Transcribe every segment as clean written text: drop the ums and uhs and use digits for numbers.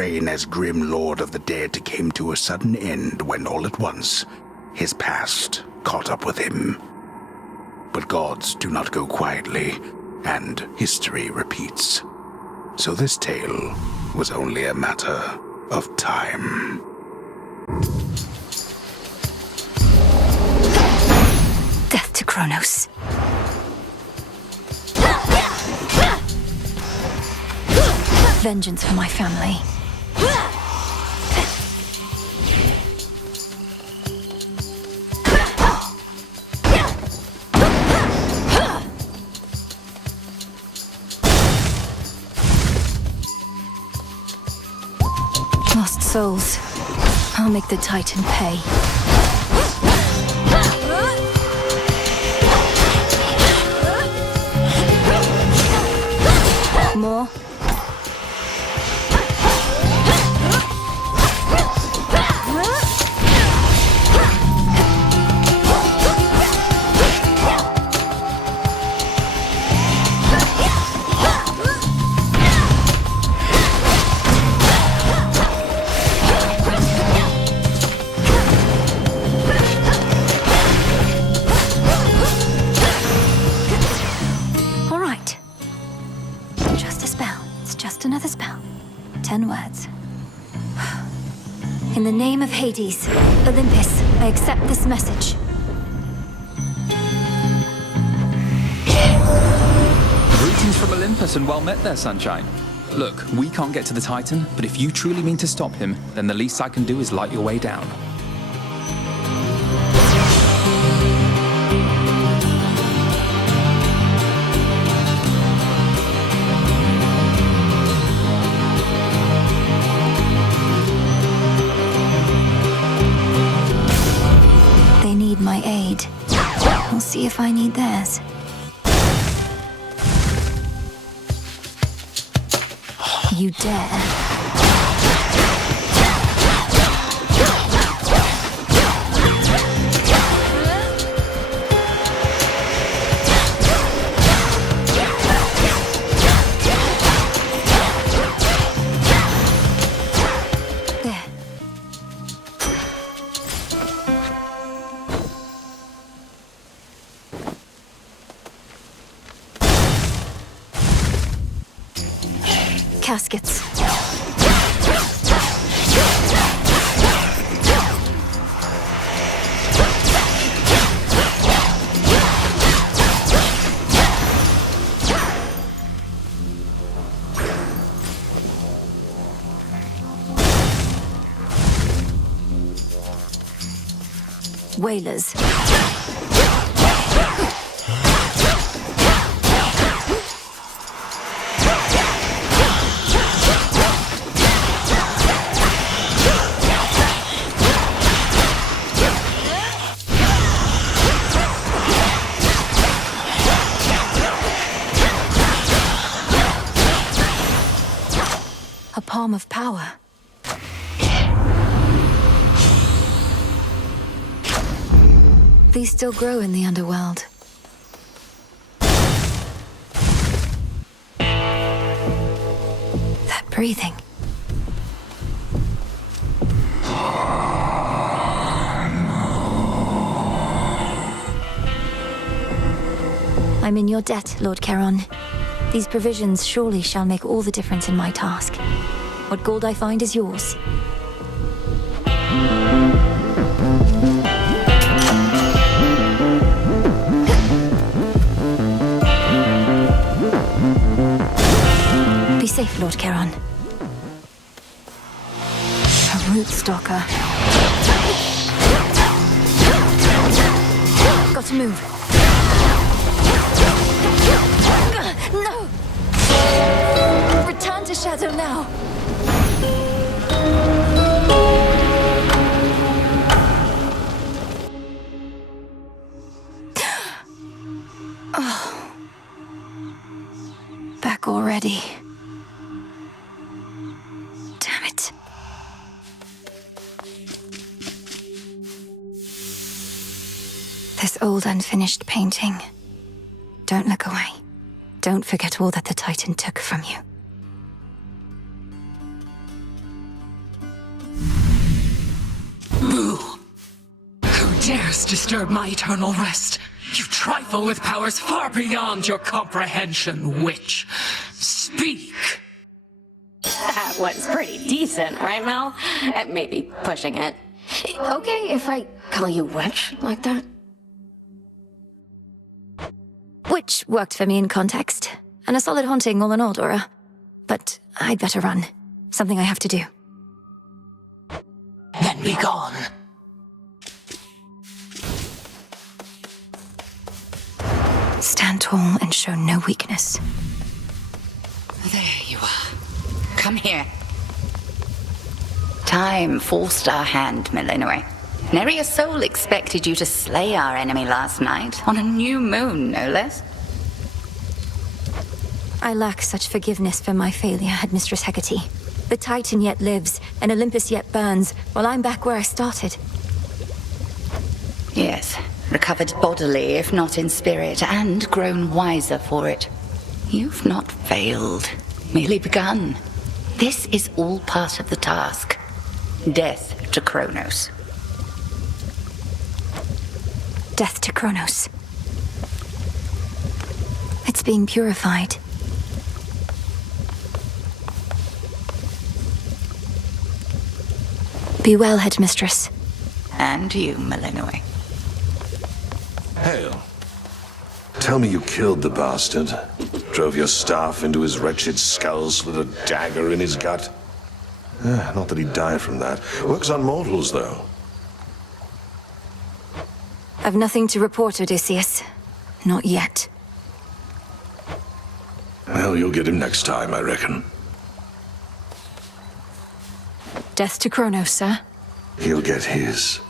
reign as grim Lord of the Dead came to a sudden end when all at once, his past caught up with him. But gods do not go quietly, and history repeats. So this tale was only a matter of time. Death to Kronos. Vengeance for my family. Lost souls. I'll make the Titan pay. More? All right. Just a spell. It's just another spell. 10 words. In the name of Hades, Olympus, I accept this message. Greetings from Olympus and well met there, Sunshine. Look, we can't get to the Titan, but if you truly mean to stop him, then the least I can do is light your way down. They need my aid. We'll see if I need theirs. You dare? There. Caskets. Whalers. A palm of power. These still grow in the underworld. That breathing. I'm in your debt, Lord Charon. These provisions surely shall make all the difference in my task. What gold I find is yours. Be safe, Lord Charon. A root stalker. Got to move. No! Return to Shadow now! Oh. Back already. Damn it. This old unfinished painting. Don't look away. Don't forget all that the Titan took from you. dares disturb my eternal rest? You trifle with powers far beyond your comprehension, witch. Speak! That was pretty decent, right, Mel? Maybe pushing it. Okay if I call you witch like that? Which worked for me in context. And a solid haunting all in all, Dora. But I'd better run. Something I have to do. Then be gone. Stand tall and show no weakness. There you are. Come here. Time forced our hand, Millenoi. Nary a soul expected you to slay our enemy last night, on a new moon, no less. I lack such forgiveness for my failure, Headmistress Hecate. The Titan yet lives, and Olympus yet burns, while I'm back where I started. Yes, recovered bodily, if not in spirit, and grown wiser for it. You've not failed, merely begun. This is all part of the task. Death to Kronos. Death to Kronos. It's being purified. Be well, Headmistress. And you, Millenoi. Hail. Tell me you killed the bastard. Drove your staff into his wretched skull, slid a dagger in his gut. Not that he'd die from that. Works on mortals, though. I've nothing to report, Odysseus. Not yet. Well, you'll get him next time, I reckon. Death to Kronos, sir. He'll get his.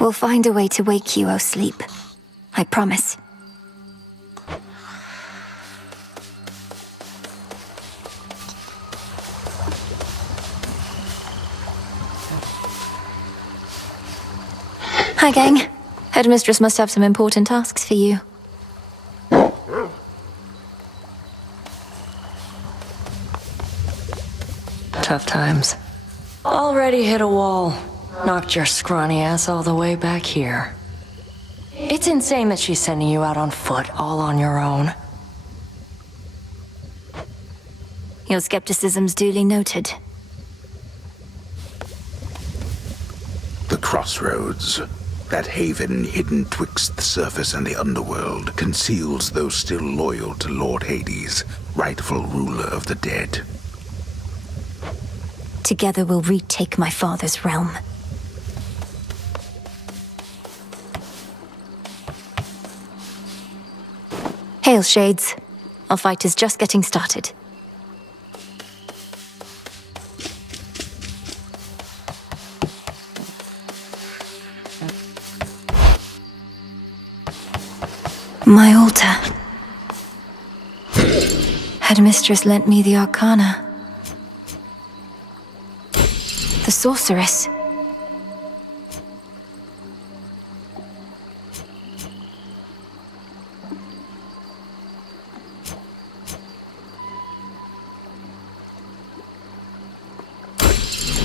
We'll find a way to wake you, O sleep. I promise. Hi, gang. Headmistress must have some important tasks for you. Tough times. Already hit a wall. Knocked your scrawny ass all the way back here. It's insane that she's sending you out on foot, all on your own. Your skepticism's duly noted. The crossroads, that haven hidden twixt the surface and the underworld, conceals those still loyal to Lord Hades, rightful ruler of the dead. Together we'll retake my father's realm. Hail, Shades. Our fight is just getting started. My altar. Headmistress lent me the Arcana. The sorceress.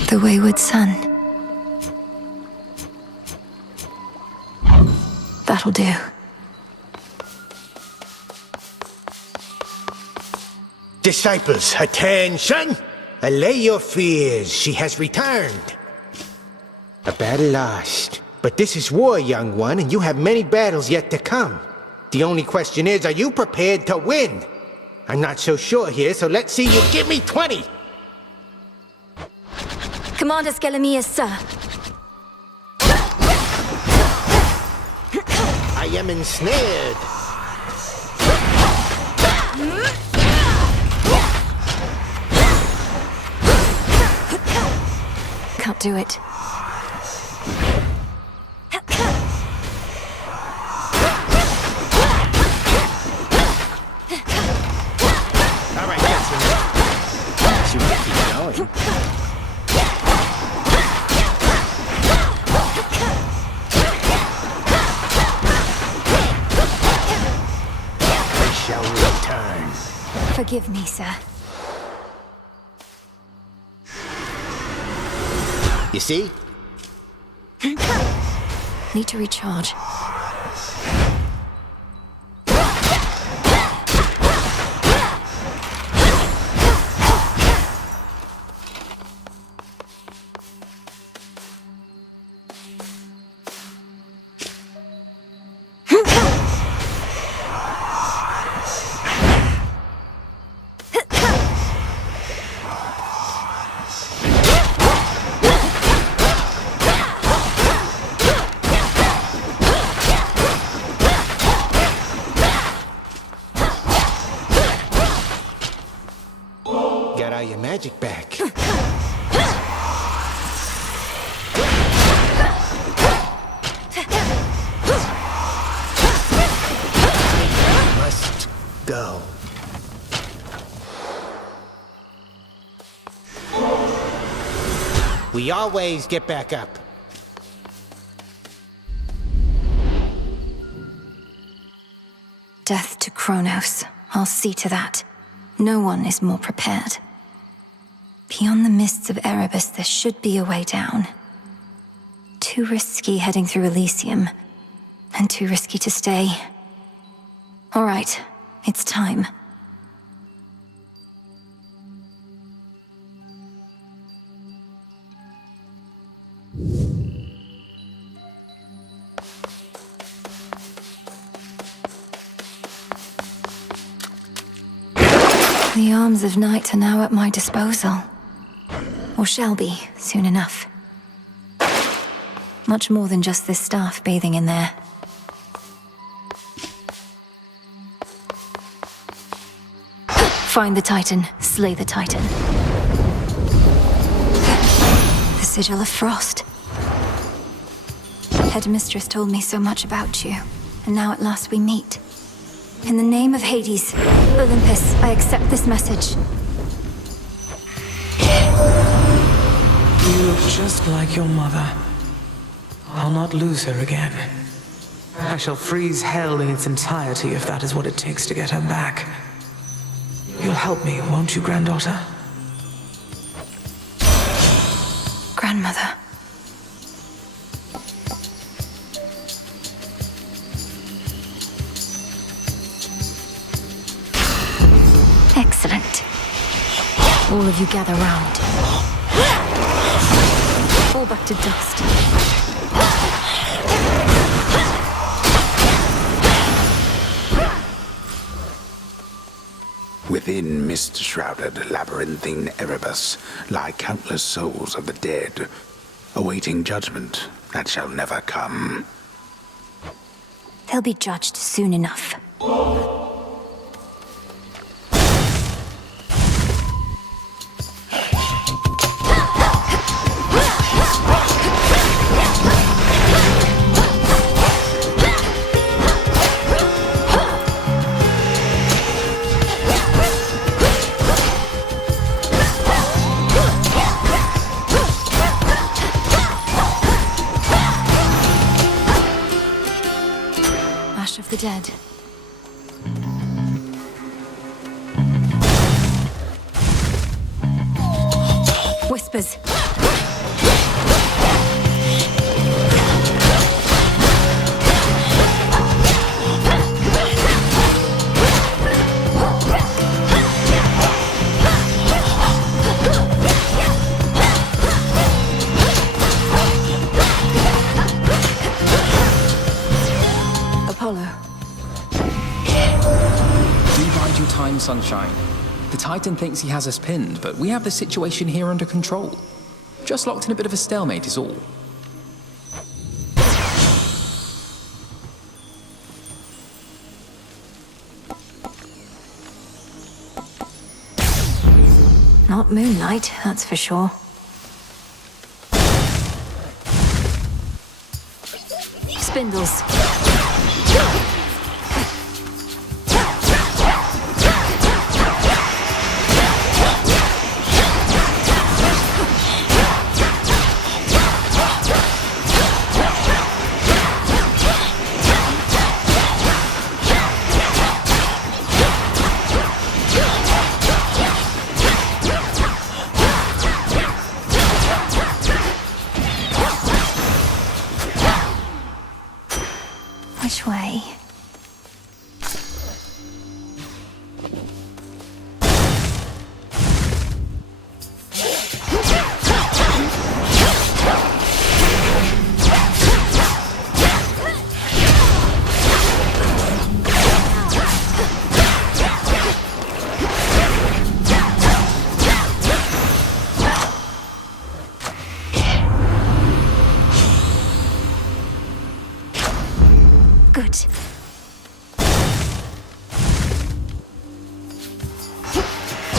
The wayward son. That'll do. Disciples, attention! Allay your fears, she has returned. A battle lost. But this is war, young one, and you have many battles yet to come. The only question is, are you prepared to win? I'm not so sure here, so let's see you give me 20! Commander Skelemius, sir. I am ensnared. Can't do it. All right, that's enough. Should we keep going? Forgive me, sir. You see? Need to recharge. Got all your magic back. Must go. We always get back up. Death to Kronos. I'll see to that. No one is more prepared. Beyond the mists of Erebus, there should be a way down. Too risky heading through Elysium, and too risky to stay. All right, it's time. The arms of night are now at my disposal. Or shall be, soon enough. Much more than just this staff bathing in there. Find the Titan, slay the Titan. The Sigil of Frost. Headmistress told me so much about you, and now at last we meet. In the name of Hades, Olympus, I accept this message. You look just like your mother. I'll not lose her again. I shall freeze hell in its entirety if that is what it takes to get her back. You'll help me, won't you, granddaughter? Grandmother. Excellent. All of you gather round. Fall back to dust. Within mist-shrouded, labyrinthine Erebus lie countless souls of the dead, awaiting judgment that shall never come. They'll be judged soon enough. Of the dead. Whispers. Time, Sunshine. The Titan thinks he has us pinned, but we have the situation here under control. Just locked in a bit of a stalemate is all. Not moonlight, that's for sure. Spindles. Which way? Good.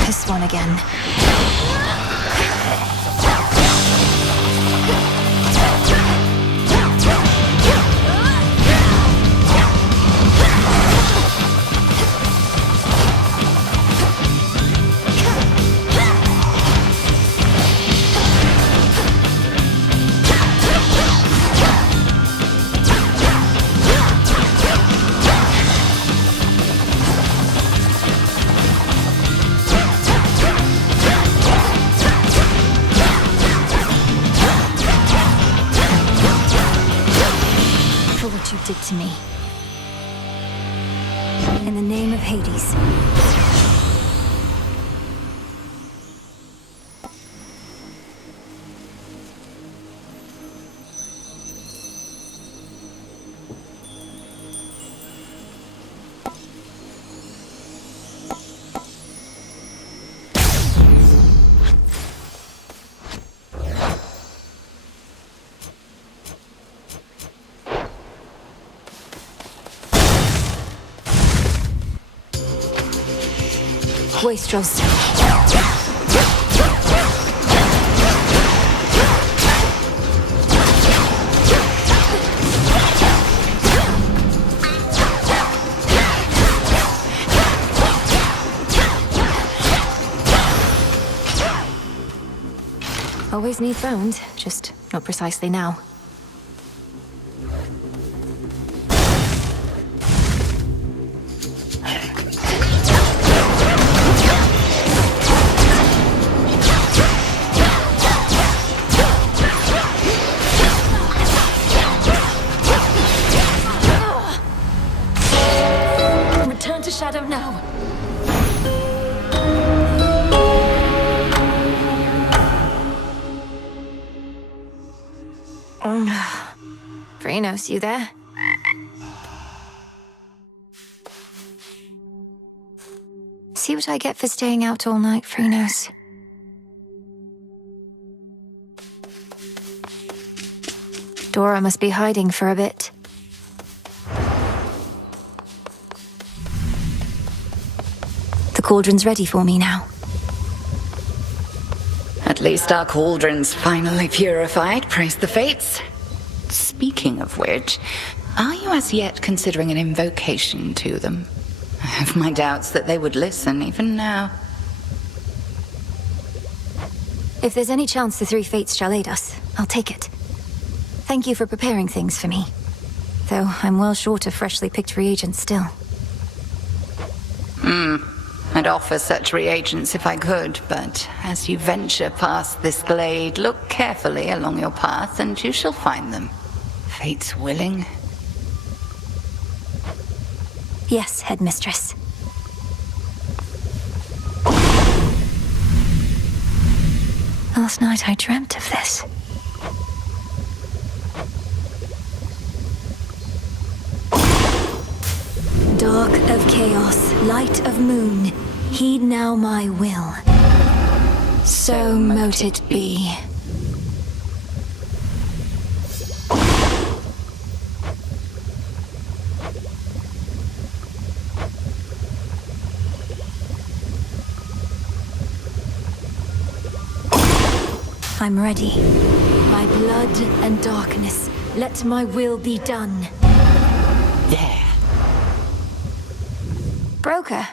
This one again. You did to me. In the name of Hades. Wastrels. Always need bones, just not precisely now. Return to shadow now. Phrynos, you there? See what I get for staying out all night, Phrynos. Dora must be hiding for a bit. The cauldron's ready for me now. At least our cauldron's finally purified, praise the fates. Speaking of which, are you as yet considering an invocation to them? I have my doubts that they would listen even now. If there's any chance the three fates shall aid us, I'll take it. Thank you for preparing things for me. Though I'm well short of freshly picked reagents still. I'd offer such reagents if I could, but as you venture past this glade, look carefully along your path and you shall find them. Fate's willing. Yes, headmistress. Last night I dreamt of this. Dark of chaos, light of moon, heed now my will. So mote it be. I'm ready. By blood and darkness, let my will be done. Yeah. Broker,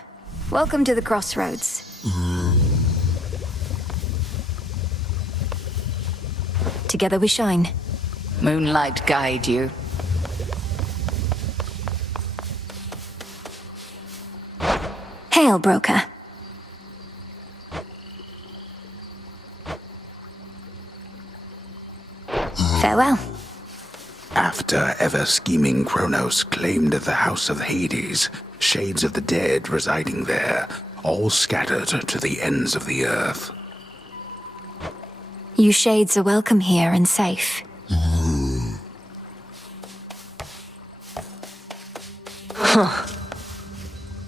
welcome to the crossroads. Together we shine. Moonlight guide you. Hail, Broker. Farewell. After ever-scheming Kronos claimed the House of Hades, shades of the dead residing there, all scattered to the ends of the earth. You shades are welcome here and safe.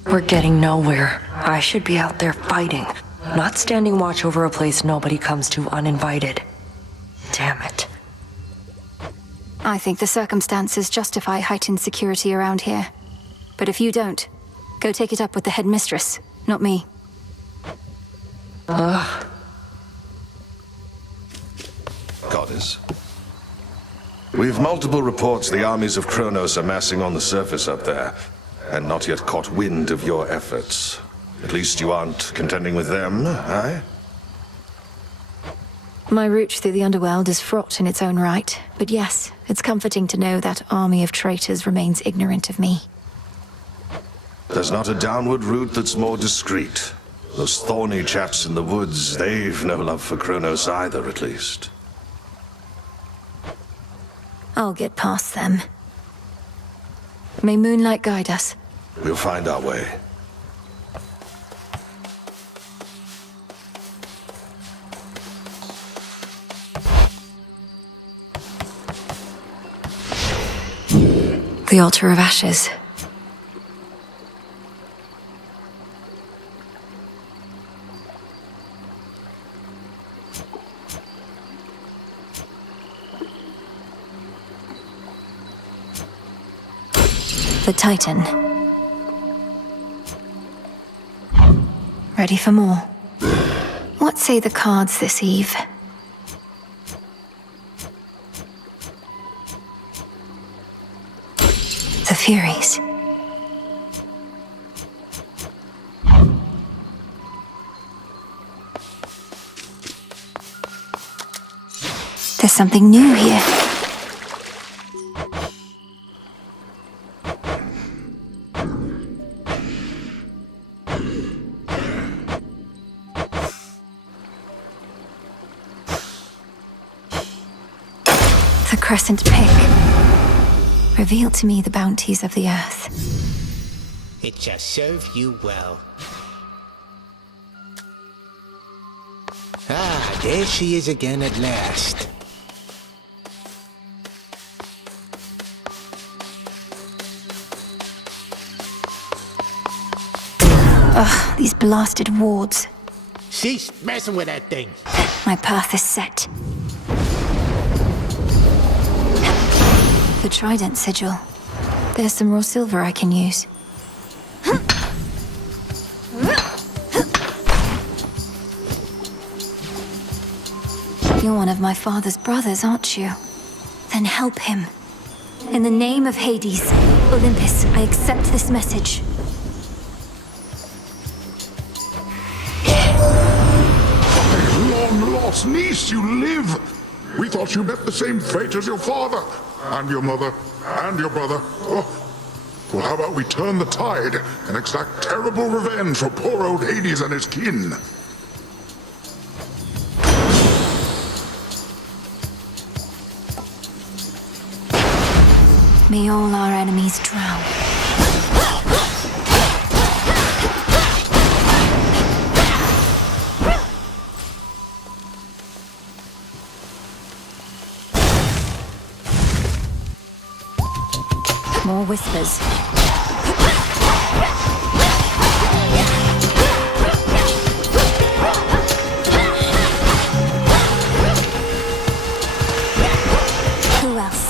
We're getting nowhere. I should be out there fighting, not standing watch over a place nobody comes to uninvited. Damn it. I think the circumstances justify heightened security around here. But if you don't, go take it up with the headmistress, not me. Goddess. We've multiple reports the armies of Kronos are massing on the surface up there, and not yet caught wind of your efforts. At least you aren't contending with them, eh? My route through the underworld is fraught in its own right, but yes, it's comforting to know that army of traitors remains ignorant of me. There's not a downward route that's more discreet. Those thorny chaps in the woods, they've no love for Kronos either, at least. I'll get past them. May moonlight guide us. We'll find our way. The altar of ashes. The Titan. Ready for more? What say the cards this eve? The Furies. There's something new here. The crescent pick. Reveal to me the bounties of the earth. It shall serve you well. Ah, there she is again at last. Ugh, these blasted wards. Cease messing with that thing. My path is set. The trident sigil. There's some raw silver I can use. You're one of my father's brothers, aren't you? Then help him. In the name of Hades, Olympus, I accept this message. Long lost niece, you live! We thought you met the same fate as your father, and your mother, and your brother. Oh. Well, how about we turn the tide and exact terrible revenge for poor old Hades and his kin? May all our enemies drown. More whispers. Who else?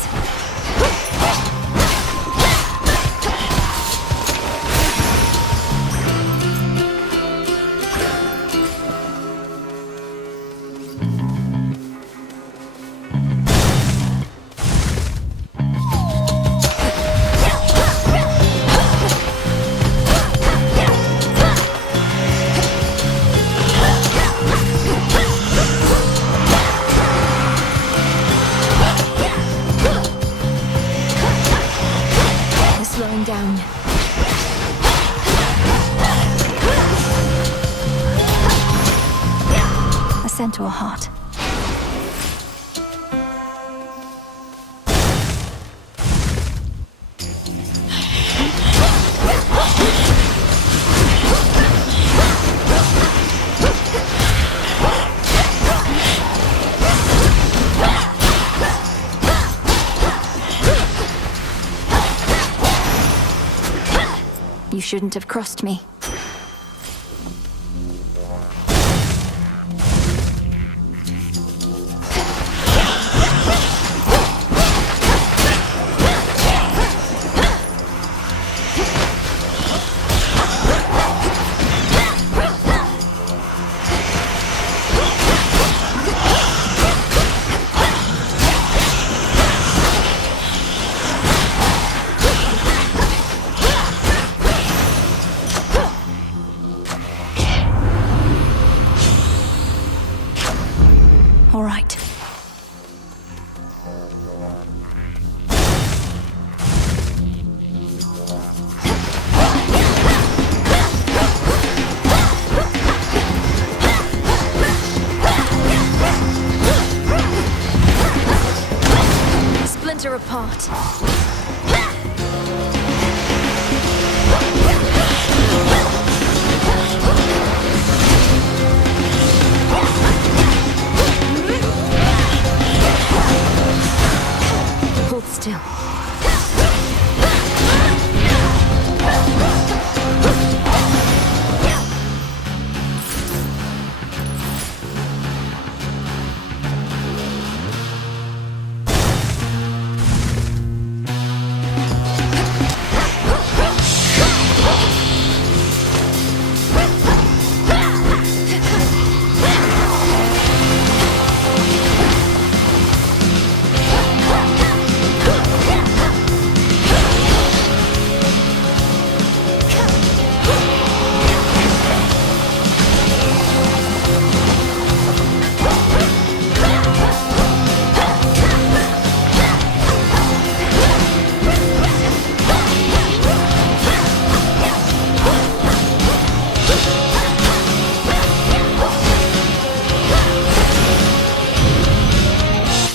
Down. A centaur heart. You shouldn't have crossed me. All right. Splinter apart. Hold still.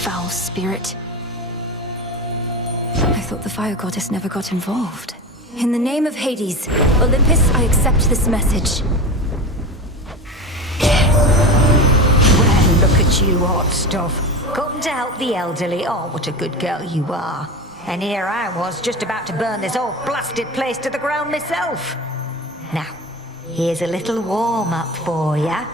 Foul spirit. I thought the fire goddess never got involved. In the name of Hades, Olympus, I accept this message. Well, look at you, hot stuff. Come to help the elderly. Oh, what a good girl you are. And here I was, just about to burn this whole blasted place to the ground myself. Now, here's a little warm-up for ya.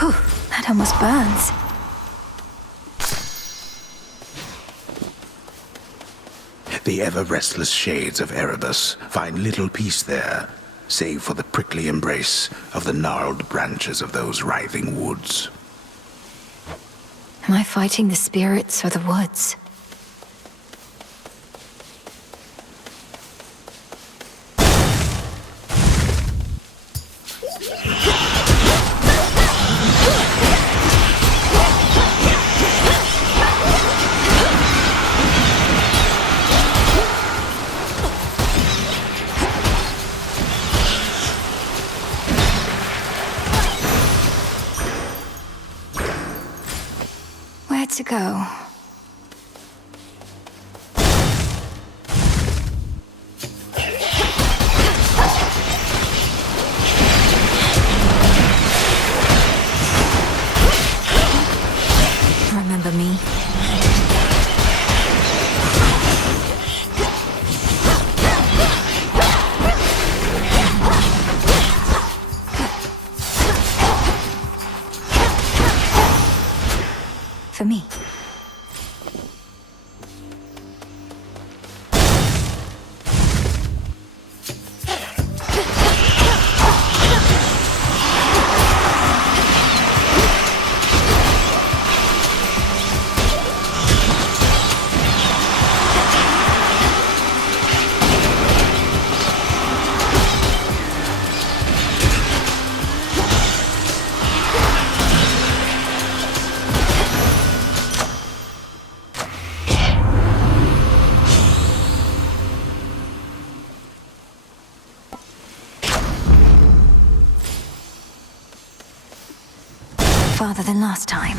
Whew, that almost burns. The ever-restless shades of Erebus find little peace there, save for the prickly embrace of the gnarled branches of those writhing woods. Am I fighting the spirits or the woods? Where to go? Remember me? For me. Farther than last time.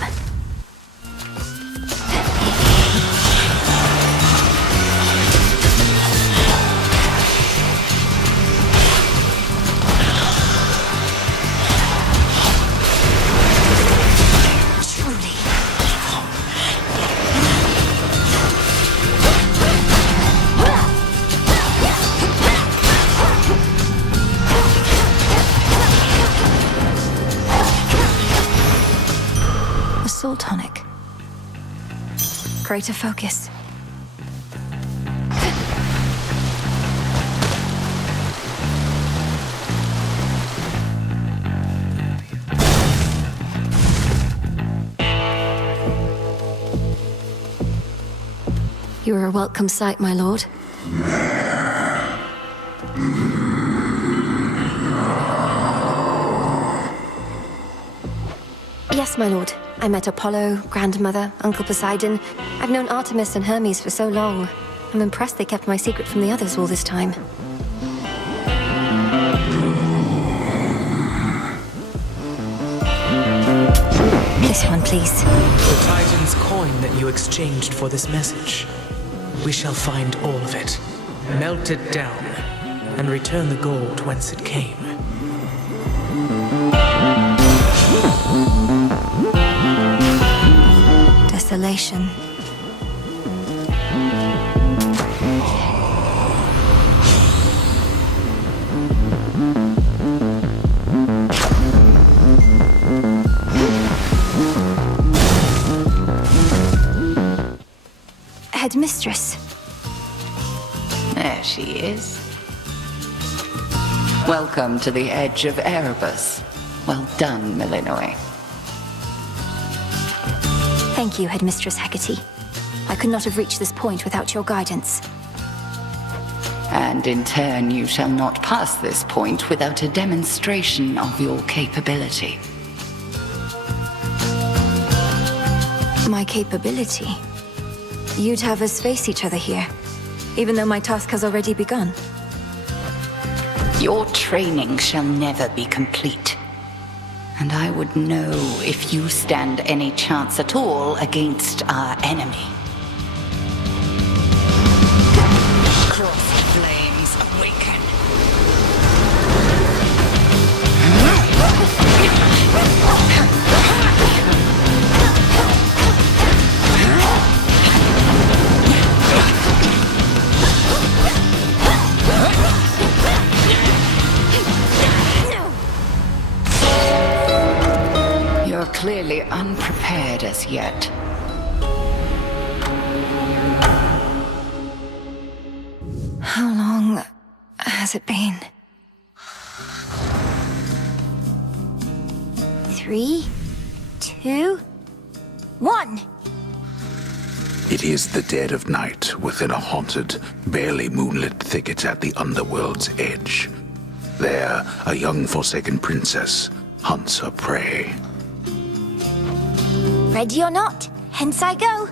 tonic. Greater focus. You are a welcome sight, my lord. Yes, my lord. I met Apollo, Grandmother, Uncle Poseidon. I've known Artemis and Hermes for so long. I'm impressed they kept my secret from the others all this time. This one, please. The Titan's coin that you exchanged for this message. We shall find all of it, melt it down, and return the gold whence it came. Desolation. Headmistress. There she is. Welcome to the edge of Erebus. Well done, Millenoi. Thank you, Headmistress Hecate. I could not have reached this point without your guidance. And in turn, you shall not pass this point without a demonstration of your capability. My capability? You'd have us face each other here, even though my task has already begun. Your training shall never be complete. And I would know if you stand any chance at all against our enemy. Cross flames awaken. You're clearly unprepared as yet. How long has it been? 3, 2, 1. It is the dead of night within a haunted, barely moonlit thicket at the underworld's edge. There, a young forsaken princess hunts her prey. Ready or not, hence I go.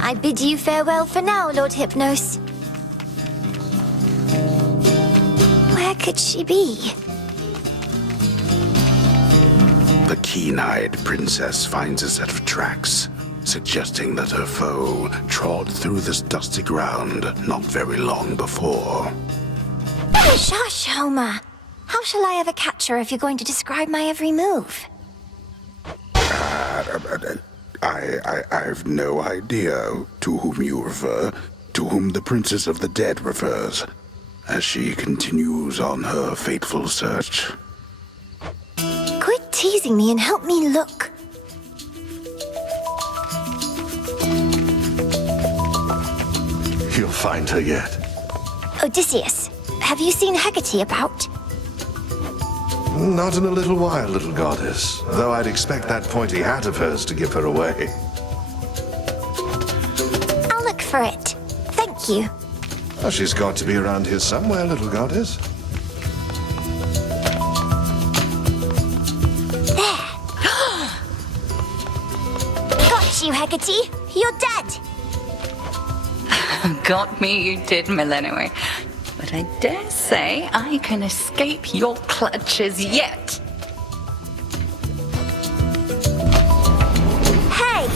I bid you farewell for now, Lord Hypnos. Where could she be? The keen-eyed princess finds a set of tracks, suggesting that her foe trod through this dusty ground not very long before. Shush, Homer. How shall I ever catch her if you're going to describe my every move? I've no idea to whom you refer, to whom the Princess of the Dead refers, as she continues on her fateful search. Quit teasing me and help me look. You'll find her yet. Odysseus, have you seen Hecate about? Not in a little while, little goddess. Though I'd expect that pointy hat of hers to give her away. I'll look for it. Thank you. Oh, she's got to be around here somewhere, little goddess. There. Got you, Hecate. You're dead. Got me, you did, Millenoi. But I dare say I can escape your clutches yet. Hey!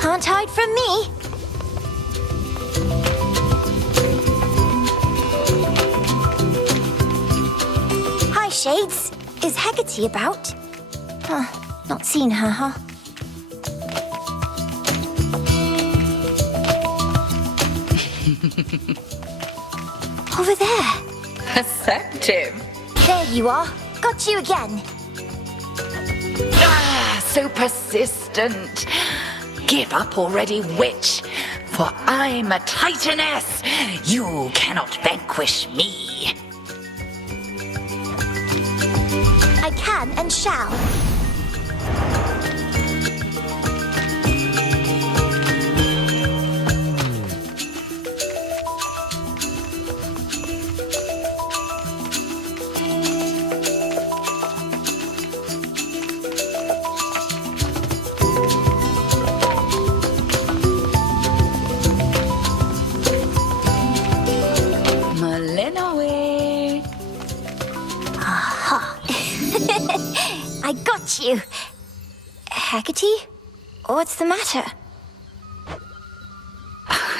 Can't hide from me. Hi, Shades. Is Hecate about? Huh. Not seen her, huh? Over there. Perceptive. There you are. Got you again. Ah, so persistent. Give up already, witch. For I'm a titaness. You cannot vanquish me. I can and shall. Malinoe. I got you. Hecate? What's the matter?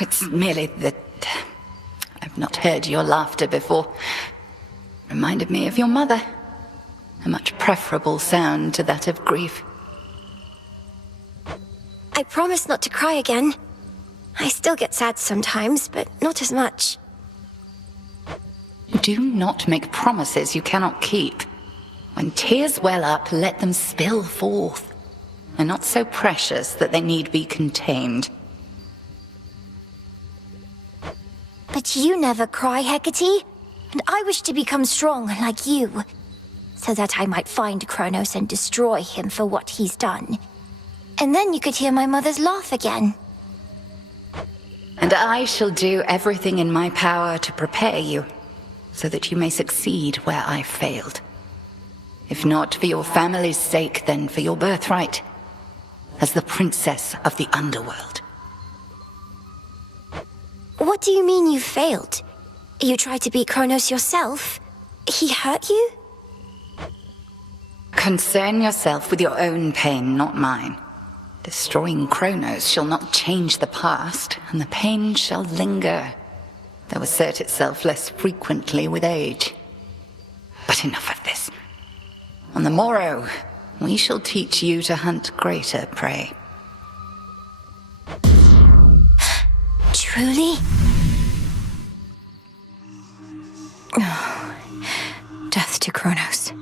It's merely that I've not heard your laughter before. Reminded me of your mother. A much preferable sound to that of grief. I promise not to cry again. I still get sad sometimes, but not as much. Do not make promises you cannot keep. When tears well up, let them spill forth. They're not so precious that they need be contained. But you never cry, Hecate. And I wish to become strong like you, so that I might find Kronos and destroy him for what he's done. And then you could hear my mother's laugh again. And I shall do everything in my power to prepare you, so that you may succeed where I failed. If not for your family's sake, then for your birthright, as the princess of the underworld. What do you mean you failed? You tried to beat Kronos yourself? He hurt you? Concern yourself with your own pain, not mine. Destroying Kronos shall not change the past, and the pain shall linger, though assert itself less frequently with age. But enough of this. On the morrow, we shall teach you to hunt greater prey. Truly? Death to Kronos.